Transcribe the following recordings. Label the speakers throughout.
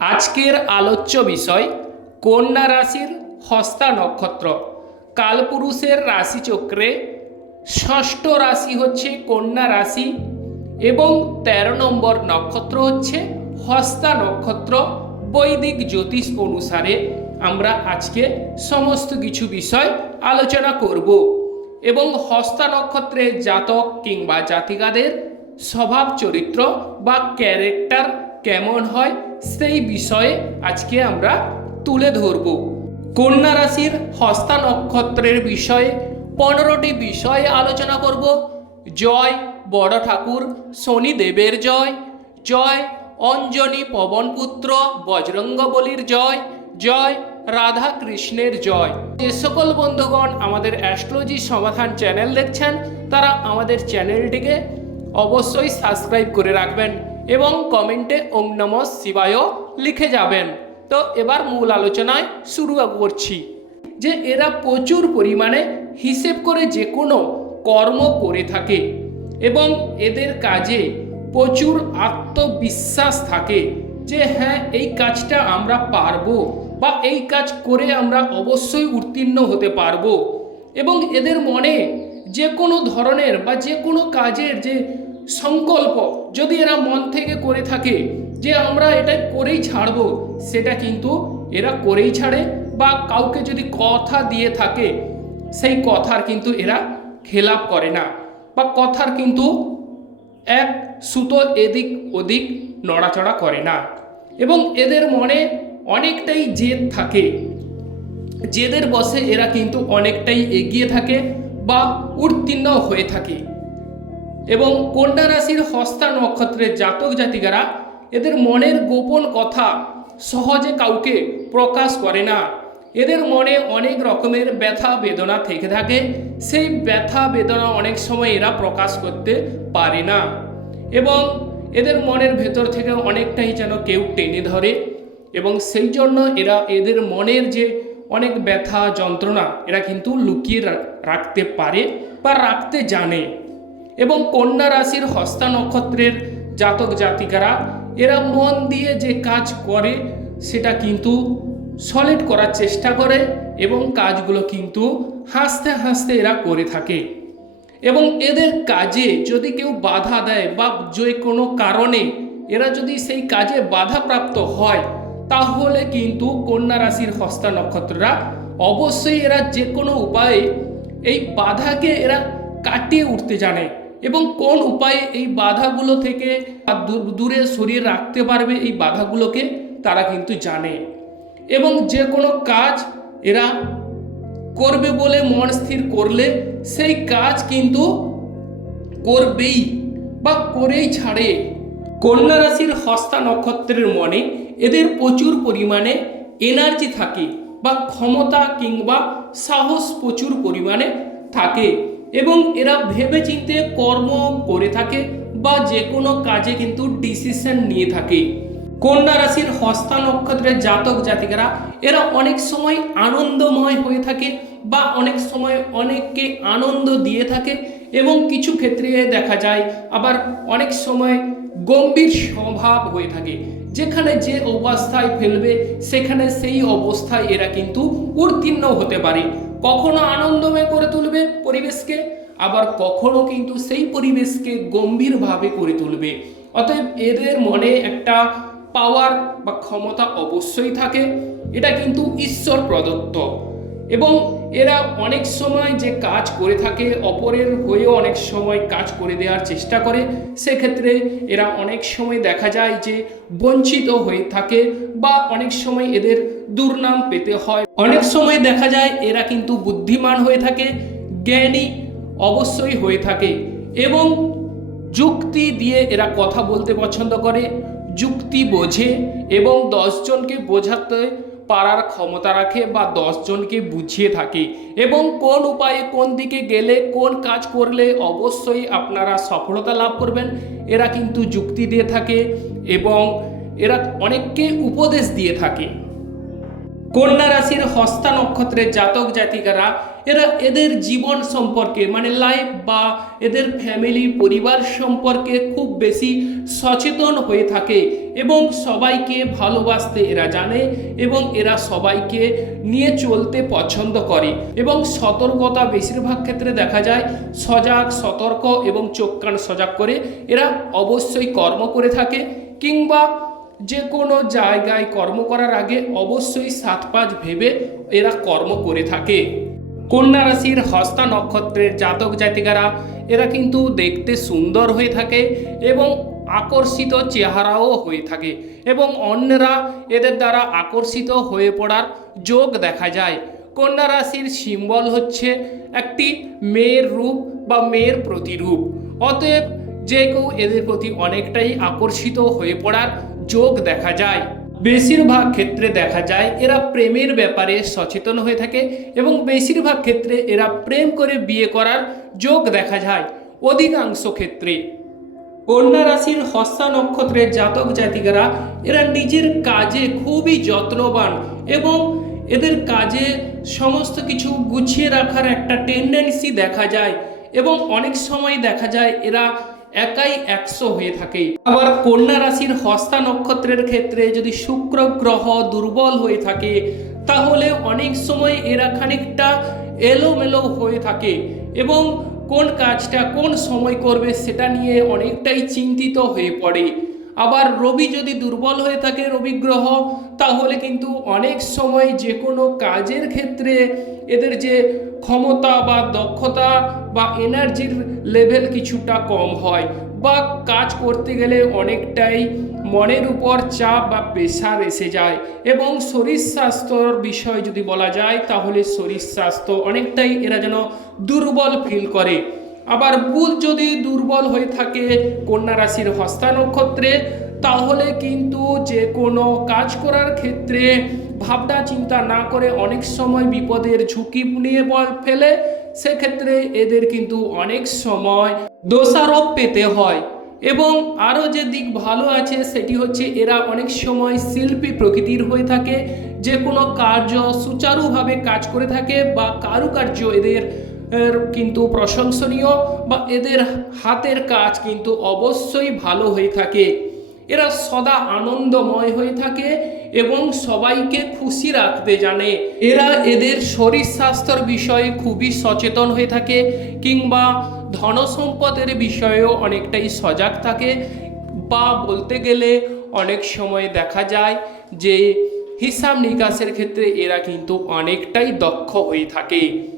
Speaker 1: আজকের আলোচ্য বিষয় কন্যা রাশির হস্তা নক্ষত্র। কালপুরুষের রাশিচক্রে ষষ্ঠ রাশি হচ্ছে কন্যা রাশি এবং ১৩ নম্বর নক্ষত্র হচ্ছে হস্তা নক্ষত্র। বৈদিক জ্যোতিষ অনুসারে আমরা আজকে সমস্ত কিছু বিষয় আলোচনা করব এবং হস্তা নক্ষত্রের জাতক কিংবা জাতিকাদের স্বভাব চরিত্র বা ক্যারেক্টার কেমন হয় সেই বিষয়ে আজকে আমরা তুলে ধরব। কন্যা রাশির হস্তা নক্ষত্রের বিষয়ে পনেরোটি বিষয়ে আলোচনা করব। জয় বড় ঠাকুর, শনিদেবের জয়। জয় অঞ্জনী পবনপুত্র, বজরঙ্গবলির জয়। জয় রাধা কৃষ্ণের জয়। যে সকল বন্ধুগণ আমাদের অ্যাস্ট্রোলজি সমাধান চ্যানেল দেখছেন, তারা আমাদের চ্যানেলটিকে অবশ্যই সাবস্ক্রাইব করে রাখবেন। এবং কমেন্টে ওম নম শিবায় লিখে যাবেন। তো এবার মূল আলোচনায় শুরু করছি। যে এরা প্রচুর পরিমাণে হিসেব করে যে কোনো কর্ম করে থাকে এবং এদের কাজে প্রচুর আত্মবিশ্বাস থাকে যে হ্যাঁ এই কাজটা আমরা পারব বা এই কাজ করে আমরা অবশ্যই উত্তীর্ণ হতে পারব। এবং এদের মনে যে কোনো ধরনের বা যে কোনো কাজের যে সংকল্প। যদি এরা মন থেকে করে থাকে যে আমরা এটা করেই ছাড়বো, সেটা কিন্তু এরা করেই ছাড়ে বা কাউকে যদি কথা দিয়ে থাকে, সেই কথার কিন্তু এরা খেলাপ করে না বা কথার কিন্তু এক সুতো এদিক ওদিক নড়াচড়া করে না। এবং এদের মনে অনেকটাই জেদ থাকে। জেদের বসে এরা কিন্তু অনেকটাই এগিয়ে থাকে বা উত্তীর্ণ হয়ে থাকে। এবং কন্যা রাশির হস্তা নক্ষত্রের জাতক জাতিকারা এদের মনের গোপন কথা সহজে কাউকে প্রকাশ করে না। এদের মনে অনেক রকমের ব্যথা বেদনা থেকে থাকে। সেই ব্যথা বেদনা অনেক সময় এরা প্রকাশ করতে পারে না। এবং এদের মনের ভেতর থেকে অনেকটাই যেন কেউ টেনে ধরে এবং সেই জন্য এরা এদের মনের যে অনেক ব্যথা যন্ত্রণা এরা কিন্তু লুকিয়ে রাখতে পারে বা রাখতে জানে। এবং কন্যা রাশির হস্তা নক্ষত্রের জাতক জাতিকারা, এরা মন দিয়ে যে কাজ করে, সেটা কিন্তু সলিড করার চেষ্টা করে এবং কাজগুলো কিন্তু হাসতে হাসতে এরা করে থাকে। এবং এদের কাজে যদি কেউ বাধা দেয় বা যে কোনো কারণে এরা যদি সেই কাজে বাধাপ্রাপ্ত হয়, তাহলে কিন্তু কন্যা রাশির হস্তা নক্ষত্ররা অবশ্যই এরা যে কোনো উপায়ে এই বাধাকে এরা কাটিয়ে উঠতে জানে। এবং কোন উপায়ে এই বাধাগুলো থেকে দূরে সরিয়ে রাখতে পারবে এই বাধাগুলোকে তারা কিন্তু জানে। এবং যে কোনো কাজ এরা করবে বলে মন স্থির করলে সেই কাজ কিন্তু করবেই বা করেই ছাড়ে। কন্যা রাশির হস্তা নক্ষত্রের মনে এদের প্রচুর পরিমাণে এনার্জি থাকে বা ক্ষমতা কিংবা সাহস প্রচুর পরিমাণে থাকে। এবং এরা ভেবে চিন্তে কর্ম করে থাকে বা যে কোনো কাজে কিন্তু ডিসিশন নিয়ে থাকে। কন্যা রাশির হস্তা নক্ষত্রের জাতক জাতিকারা, এরা অনেক সময় আনন্দময় হয়ে থাকে বা অনেক সময় অনেককে আনন্দ দিয়ে থাকে এবং কিছু ক্ষেত্রে দেখা যায় আবার অনেক সময় গম্ভীর স্বভাব হয়ে থাকে। যেখানে যে অবস্থায় ফেলবে, সেখানে সেই অবস্থায় এরা কিন্তু উত্তীর্ণ হতে পারে। কখনো আনন্দময় করে তুলবে পরিবেশকে, আবার কখনো কিন্তু সেই পরিবেশকে গম্ভীরভাবে করে তুলবে। অতএব এদের মনে একটা পাওয়ার বা ক্ষমতা অবশ্যই থাকে। এটা কিন্তু ঈশ্বর প্রদত্ত। এবং এরা অনেক সময় যে কাজ করে থাকে, অপরের হয়েও অনেক সময় কাজ করে দেওয়ার চেষ্টা করে। সেক্ষেত্রে এরা অনেক সময় দেখা যায় যে বঞ্চিত হয়ে থাকে বা অনেক সময় এদের দুর্নাম পেতে হয়। অনেক সময় দেখা যায় এরা কিন্তু বুদ্ধিমান হয়ে থাকে, জ্ঞানী অবশ্যই হয়ে থাকে এবং যুক্তি দিয়ে এরা কথা বলতে পছন্দ করে, যুক্তি বোঝে এবং দশজনকে বোঝাতে পারার ক্ষমতা রাখে বা দশজনকে বুঝিয়ে থাকে এবং কোন উপায়ে কোন দিকে গেলে কোন কাজ করলে অবশ্যই আপনারা সফলতা লাভ করবেন, এরা কিন্তু যুক্তি দিয়ে থাকে এবং এরা অনেককে উপদেশ দিয়ে থাকে। কন্যা রাশির হস্তা নক্ষত্রের জাতক জাতিকারা এরা এদের জীবন সম্পর্কে মানে লাইফ বা এদের ফ্যামিলি পরিবার সম্পর্কে খুব বেশি সচেতন হয়ে থাকে এবং সবাইকে ভালোবাসতে এরা জানে এবং এরা সবাইকে নিয়ে চলতে পছন্দ করে এবং সতর্কতা বেশিরভাগ ক্ষেত্রে দেখা যায় সজাগ, সতর্ক এবং চোখ কান সজাগ করে এরা অবশ্যই কর্ম করে থাকে কিংবা যে কোনো জায়গায় কর্ম করার আগে অবশ্যই সাত পাঁচ ভেবে এরা কর্ম করে থাকে। কন্যা রাশির হস্তা নক্ষত্রের জাতক জাতিকারা, এরা কিন্তু দেখতে সুন্দর হয়ে থাকে এবং আকর্ষিত চেহারাও হয়ে থাকে এবং অন্যরা এদের দ্বারা আকর্ষিত হয়ে পড়ার যোগ দেখা যায়। কন্যা রাশির সিম্বল হচ্ছে একটি মেয়ের রূপ বা মেয়ের প্রতিরূপ। অতএব যে কেউ এদের প্রতি অনেকটাই আকর্ষিত হয়ে পড়ার যোগ দেখা যায়। বেশিরভাগ ক্ষেত্রে দেখা যায় এরা প্রেমের ব্যাপারে সচেতন হয়ে থাকে এবং বেশিরভাগ ক্ষেত্রে এরা প্রেম করে বিয়ে করার যোগ দেখা যায় অধিকাংশ ক্ষেত্রে। কন্যা রাশির হস্তা নক্ষত্রের জাতক জাতিকারা এরা নিজের কাজে খুবই যত্নবান এবং এদের কাজে সমস্ত কিছু গুছিয়ে রাখার একটা টেন্ডেন্সি দেখা যায় এবং অনেক সময় দেখা যায় এরা একাই একশো হয়ে থাকে। আবার কন্যা রাশির হস্তা নক্ষত্রের ক্ষেত্রে যদি শুক্র গ্রহ দুর্বল হয়ে থাকে, তাহলে অনেক সময় এরা খানিকটা এলোমেলো হয়ে থাকে এবং কোন কাজটা কোন সময় করবে সেটা নিয়ে অনেকটাই চিন্তিত হয়ে পড়ে। আবার রবি যদি দুর্বল হয়ে থাকে রবি গ্রহ তাহলে কিন্তু অনেক সময় যে কোনো কাজের ক্ষেত্রে এদের যে ক্ষমতা বা দক্ষতা বা এনার্জির লেভেল কিছুটা কম হয় বা কাজ করতে গেলে অনেকটাই মনের উপর চাপ বা প্রেশার এসে যায়। এবং শরীর স্বাস্থ্যর বিষয় যদি বলা যায়, তাহলে শরীর স্বাস্থ্য অনেকটাই এরা যেন দুর্বল ফিল করে। আবার বুধ যদি দুর্বল হয়ে থাকে কন্যা রাশির হস্তা নক্ষত্রে তাহলে কিন্তু যে কোনো কাজ করার ক্ষেত্রে ভাবনা চিন্তা না করে অনেক সময় বিপদের ঝুঁকি নিয়ে বল ফেলে, সেক্ষেত্রে এদের কিন্তু অনেক সময় দোষারোপ পেতে হয়। এবং আরও যে দিক ভালো আছে, সেটি হচ্ছে এরা অনেক সময় শিল্পী প্রকৃতির হয়ে থাকে, যে কোনো কার্য সুচারুভাবে কাজ করে থাকে বা কারুকার্য এদের কিন্তু প্রশংসনীয় বা এদের হাতের কাজ কিন্তু অবশ্যই ভালো হয়ে থাকে। এরা সদা আনন্দময় হয়ে থাকে এবং সবাইকে খুশি রাখতে জানে। এরা এদের শরীর স্বাস্থ্যর বিষয়ে খুবই সচেতন হয়ে থাকে কিংবা ধনসম্পদের বিষয়েও অনেকটাই সজাগ থাকে বা বলতে গেলে অনেক সময় দেখা যায় যে হিসাব নিকাশের ক্ষেত্রে এরা কিন্তু অনেকটাই দক্ষ হয়ে থাকে।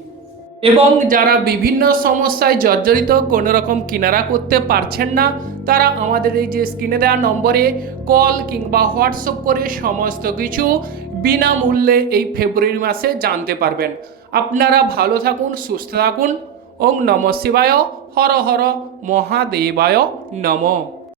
Speaker 1: এবং যারা বিভিন্ন সমস্যায় জর্জরিত কোনো রকম কিনারা করতে পারছেন না, তারা আমাদের এই যে স্ক্রিনে দেওয়া নম্বরে কল কিংবা হোয়াটসঅ্যাপ করে সমস্ত কিছু বিনামূল্যে এই ফেব্রুয়ারি মাসে জানতে পারবেন। আপনারা ভালো থাকুন, সুস্থ থাকুন। ওং নম শিবায়। হর হর মহাদেবায় নম।